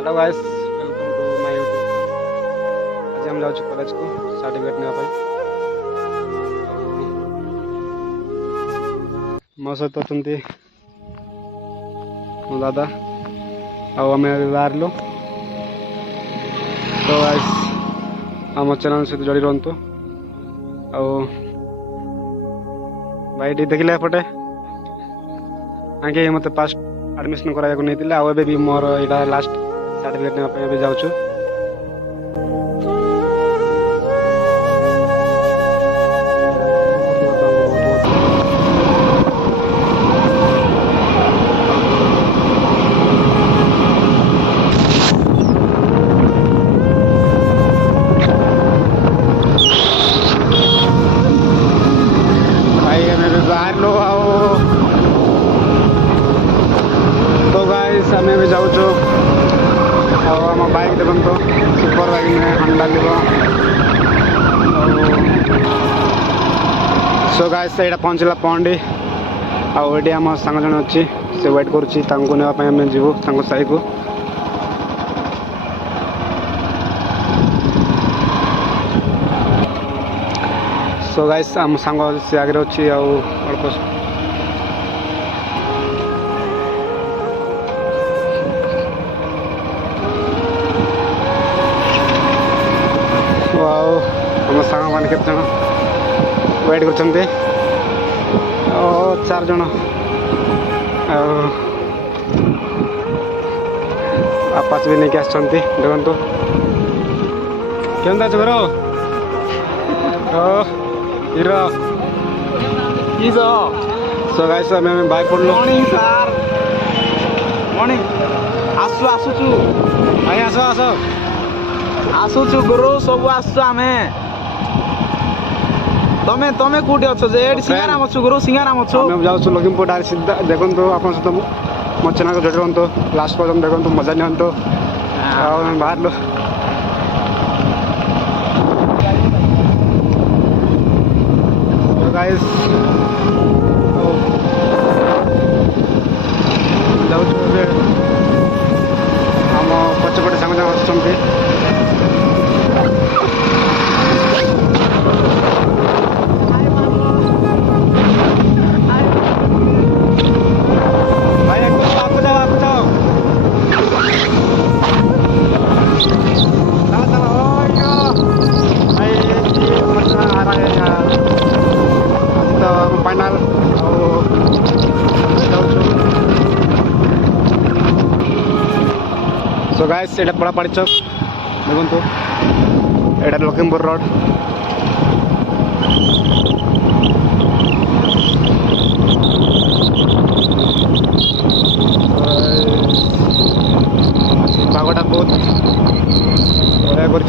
Hello guys, welcome to my YouTube. आज हम जाऊँ कॉलेज को सर्टिफिकेट नापा मो सहित अच्छा मो दादा आम बाहर तो गाइस आम चैनल सहित जोड़ी रुहतु भाई देखिले एपटे आगे मत पास एडमिशन कराया भी मोर यहाँ लास्ट सर्टिफिकेट नापी जाऊँ। बाहर लो आओ तो गाइस आम भी जाऊँ आम बाइक देखो तो सुपर बाइक में हांडा लगे सो गाइस यहाँ पहुँचला पंडी आम सांग जन अच्छी से वेट करें जीवु साई को। सो गाइस आम सांग से आगे अच्छी अल्प आम सांग मैंने केत जन वेट कर 4 जन आपास भी नहीं आस देखो केमता घर हिरो सो गाइस आम बाइक पड़लो मॉर्निंग सर मॉर्निंग आसु आसुचु भाई आस आस आसुचु गुरु सब आसु आमे तमे तमे कोठी अछ जे एडी सिंगाराम अछु गुरु सिंगाराम अछु हम जाऊ लखीमपुर डायरेक्ट सीधा देखो आपन सहित मो चैनल को जोड़ी रुहतु लास्ट पर्यटन देखो मजा नियंतु बाहर लो गाइस जाऊँ आम पचपटे सांग आसुँच फाइनाल सो गाइस ये पड़ा पड़ी चौक देखो ये लखीमपुर रोड पागटा बहुत बढ़िया कर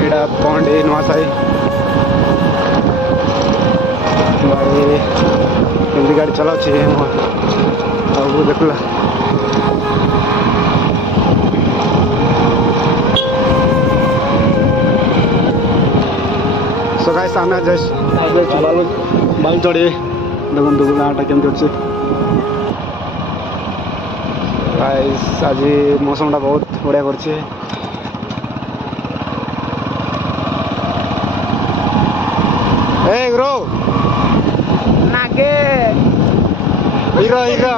यहाँ पंडी नुआसाई भाई केमती गाड़ी चलाऊ देखला सो गाइस आम बाल चढ़ी देखो गाँटा केमती अच्छे गाइस आज मौसम टा बहुत बढ़िया कर ग्रो नागे हिरो हिरो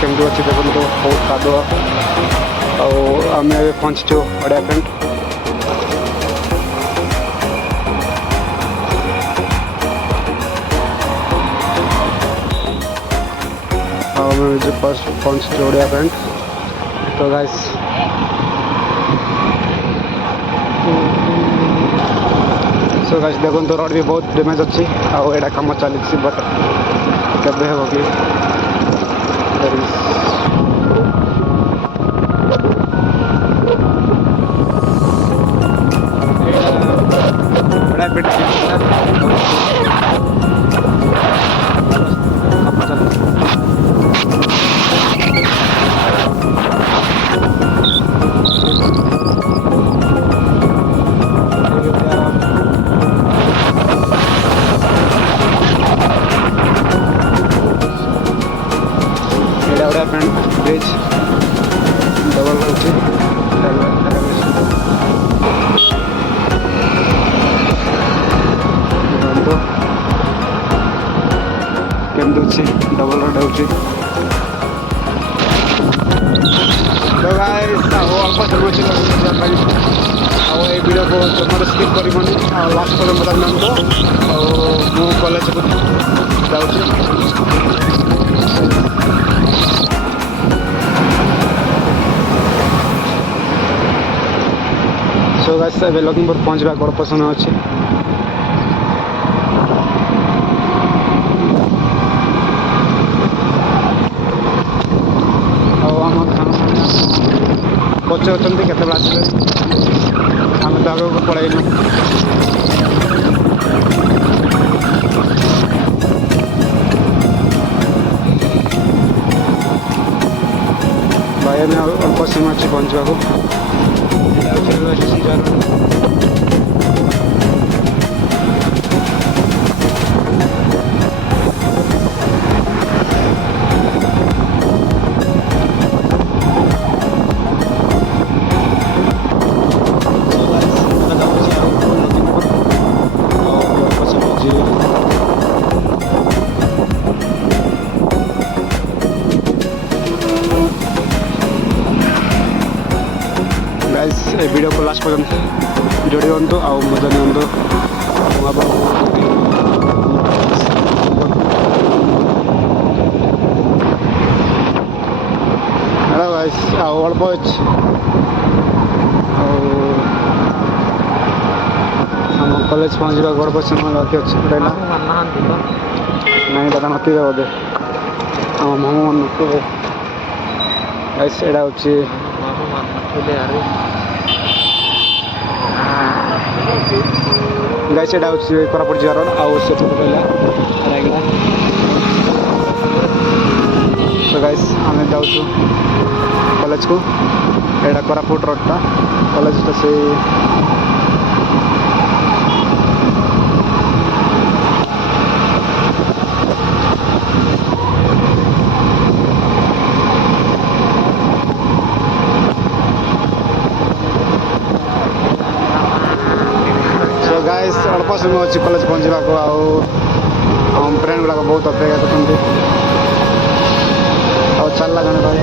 केमती अच्छी देखो तो बहुत कादुआ आम पहुँचु बढ़िया फ्रेंड जो फर्स्ट पंच जोड़िया पैंट तो गाइस सो गाइस देखो तो रोड भी बहुत डैमेज अच्छी आउ एटा काम चली बट केबे हो कि बड़ा बेट ब्रिज डबल रोचे केमती डबल रोड हो तो गाइस अल्प समय वीडियो को जमार स्किप कर लास्ट पर्यटन बताना तो कॉलेज को सो गाइस ए लखीमपुर पहुँचवा गड़प समय अच्छे पचे अच्छे केत आसवे आम तो आगे पलैलु भाई अल्प समय अच्छे पहुँचवा वीडियो को लास्ट पर्यटन जोड़ी दिंतु आ मजा नियंतु हेलो गाइस अल्प आम कॉलेज पहुँचवा गड़प समय बाकी अच्छे रहा नहीं पता नती बोधे आम मामू मन नथिबे गाइस एटा होची गाइस एटा होची कोरापुट जिला रोड आउ से रहा रायगड़ा तो गाइस आम जाऊँ कॉलेज को एटा कोरापुट रोडटा कॉलेजटा से गाइस अल्प समय अच्छी कॉलेज पहुँचवा आम फ्रेंड गुड़ाक बहुत अपेक्षा करते चलला जन भाई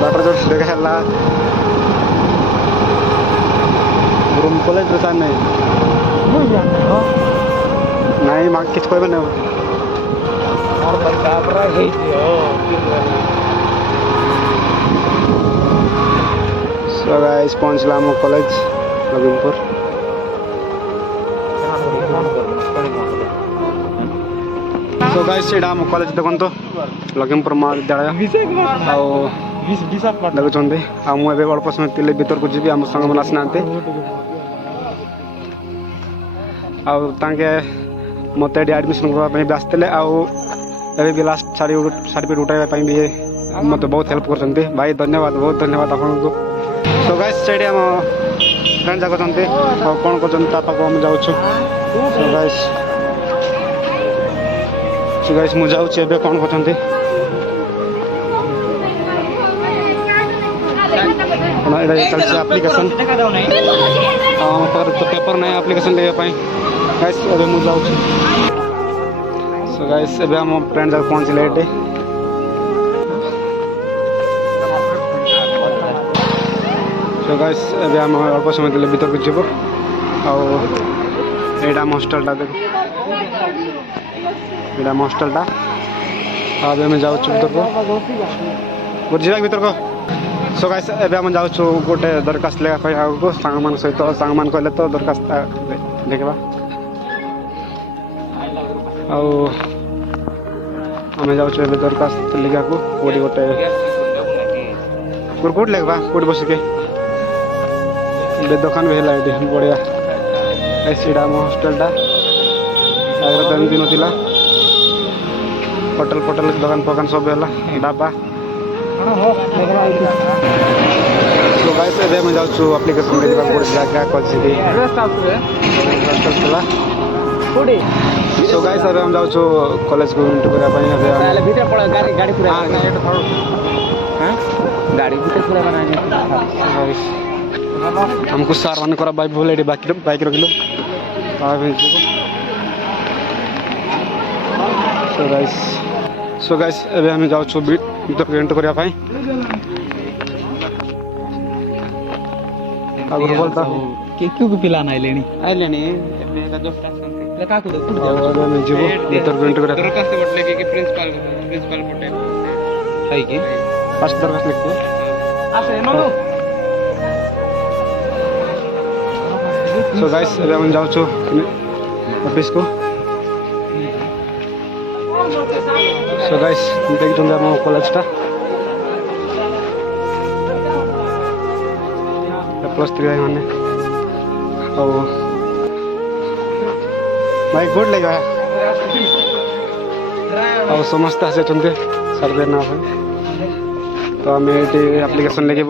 बाटर जो देखा रूम कॉलेज रे सार नहीं नहीं माँ किस कोई बने सो गाइस पहुँचला आम कॉलेज लखीमपुर सो गाइस एटा आम कॉलेज देखो तो लखीमपुर महाविद्यालय देखुं मुझे अल्प समय थी भीतर को जी आम सांग मैंने आसना मत एडमिशन करने भी आसते भी लास्ट सर्टिफिकेट उठाई भी मत बहुत हेल्प कर भाई धन्यवाद बहुत धन्यवाद आपको तो गाइस से आम फ्रेंड जाक कौन कर जाऊँ सो गाइस मुझे जाऊँ कौन कर चलती एप्लिकेशन तो पेपर नहीं एप्लिकेशन लेवाई गाइस अबे मुझे जाऊँ सो गाइस एबे हम फ्रेंड जाक पहुँचले ये सो गाइस एबे हम अल्प समय दिले भीतर को जीव आम हॉस्टेलटा देख ये हॉस्टेलटा अब आम जाऊँ भर को बुझा भर को सो गाइस एबे हम जाऊँ गोटे दरखास्त लेखा आगे सांग मान सहित सांग मान कहले तो दरखास्त देखा आम जाऊँ दरखास्त लिखा कौटी गोटे कौट लेखा कौट बसिके दुकान भी है बढ़िया सीटा आम हस्टेलटा आगे तो एमती ना होटल फोटल दुकान फकान सब है ढाबा तो गाइस एबे मैं जाऊँ एप्लिकेशन के जगह गोटे जगह कौन सो गाइस एबे हम जाऊँ कॉलेज को इंटर हमको सार मान करा बाइक बोले बाइक रखिलो सो गाइस एबे हम जाऊँ भीतर को एंटर करने आगुरी बोलता क्यों पिला ना आइले जीवो भीतर को एंटर करने फर्स्ट दरखास्त लिखते सो गाइस एबे हम जाऊँ ऑफिस को सो गाइस देखते हैं हम कॉलेजटा +3 मैंने भाई गुड लगे और समस्त आसे सर्वे ना तो आम ये एप्लिकेशन लगे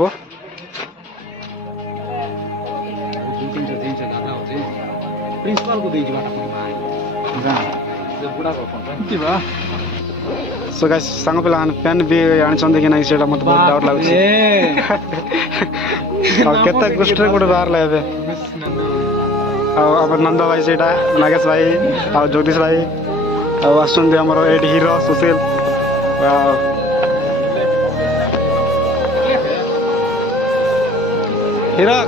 प्रिंसिपल को सो गाइस सांग पिला पेन भी आनी कि नहीं से मत बहुत डाउट लगुच केते गोष्ठी गोटे बाहर लगे आम नंद भाई से नागेश भाई आ जगदीश भाई आमर ये हीरो सुशील हीरो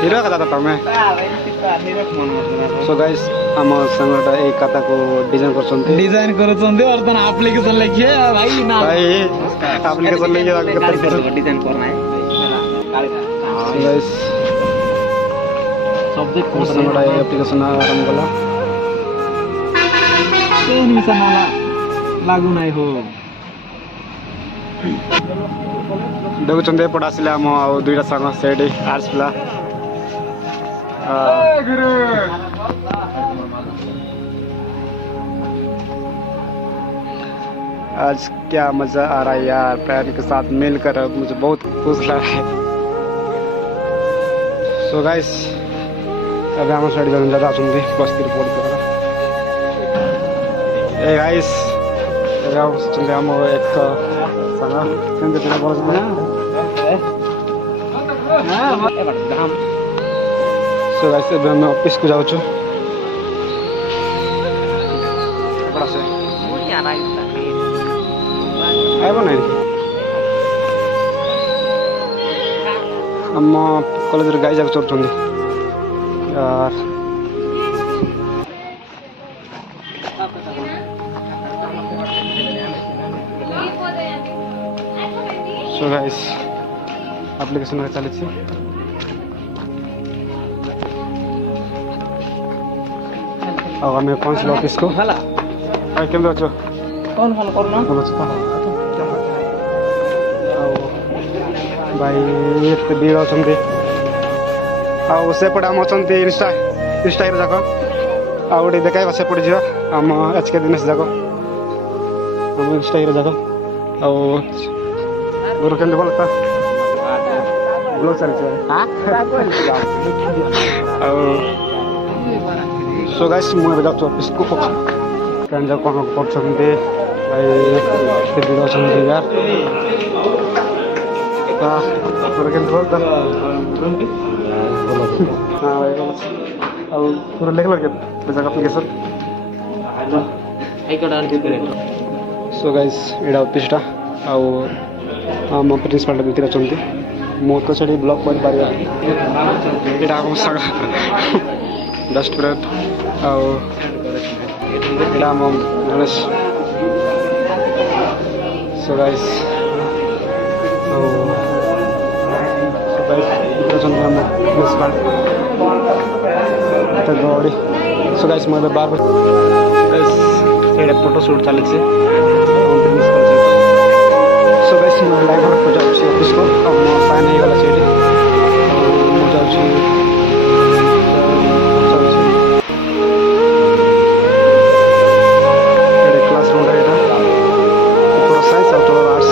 हीरो का दादा तुम्हें सो गाइस आम सांगटा ये खाता को डिजाइन कर एप्लिकेशन लिखिए भाई एप्लिकेशन लिखिए डिजाइन करना है गाइस सब्जेक्ट को सांगटा एप्लिकेशन आरंभ कला लागू नहीं हो देखुं एपट आसिले आम आउ दुईटा सांग से आर्ट्स पिला आज क्या मजा आ रहा है यार प्यार के साथ मिलकर मुझे बहुत खुश लग रहा है सो गाइस अबे हम साइड जन ज़्यादा सुनते बस की रिपोर्ट कर ए गाइस हम सुनते हम एक सांगा सुनते तेरा बोल सकते हैं सो गाइस अबे मैं ऑफिस को जाऊँ बड़ा से आए नहीं आम कॉलेज गाई जाक चढ़ुं यार सो गाइस एप्लिकेशन चली आम पहुँचल ऑफिस को केमती अच्छो कौन फॉलो करना भल अच्छे तो भाई एत भीड़ अच्छा आउपटे आम अच्छा इंस्टा हीरो जाक आउ गए देखा सेपटे जा आम HK दिनेश जाक आम इंस्टा हीरो जाक आर केमती भल था ब्लॉग चलती सो गाइस मुझे जाऊँ ऑफिस को कौन जा कौन पढ़ते भाई भीड़ अच्छा यार बोलता हाँ भाई पूरा लिख लगे एप्लिकेशन सो गाइस एटा ऑफिसटा आम प्रिंसिपाल भीतर अच्छा मु तो से ब्लॉक कर पार यहाँ आम साग बेस्ट फ्रेंड आम गणेश सो गाइस तो गड़ी सो गाइस मैं बार ये फोटो शूट चली सो गाइस मैं लाइव को जाऊँगी ऑफिस को साइन हो गला से क्लासरूम साइंस और आर्ट्स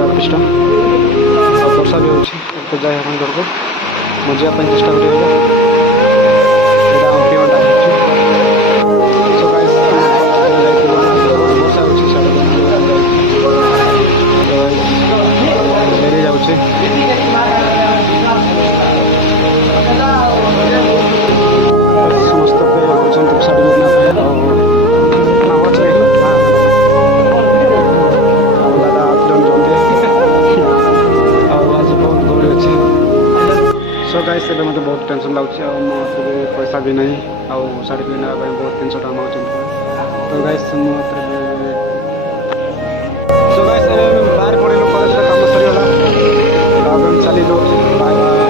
ऑफिस वर्षा भी हो जाए घर को मुझे चेष्टा कर समस्त सो गाइस ଏବେ ମୋତେ ବହୁତ ଟେନସନ୍ ଲାଗୁଛି ଆଉ ମୋ ହାତରେ ପଇସା ବି ନାହିଁ ଆଉ ଶାଢ଼ୀ ପିନ୍ଧିବା ପାଇଁ ବହୁତ 300 ଟଙ୍କା ମାଗୁଛନ୍ତି ତ ଗାଇସ୍ ମୋ ହାତରେ ସୋ ଗାଇସ୍ ଏବେ ବାହାର ପଡ଼ିଲୁ କଲେଜରେ କାମ ସରିଗଲା ଆଉ ଆମେ ଚାଲିଲୁ ବାଏ ବାଏ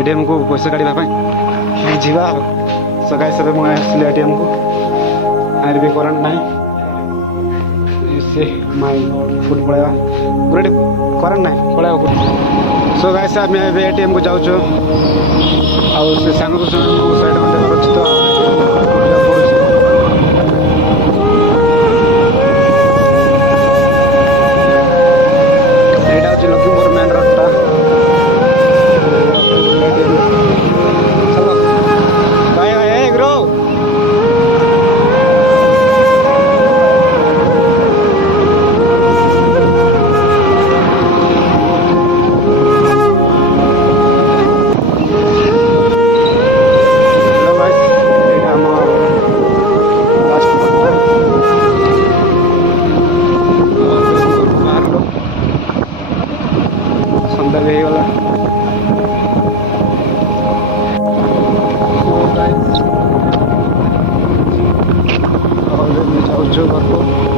एटीएम को पैसा काढ़ा जीवा सकाई सब मुझे आसली एटीएम को आर भी करेन्ट ना से माई फुट पड़ेगा पूरा करेन्ट ना पड़ेगा सो गाइस आम एटीएम को जाऊँ आउ से सांग को साइड में अच्छी तो यहाँ हूँ लक्ष्मीपुर मेन रोडटा चलो बाय बाय ग्रो सन्ध्या भी गला जाऊँ घर को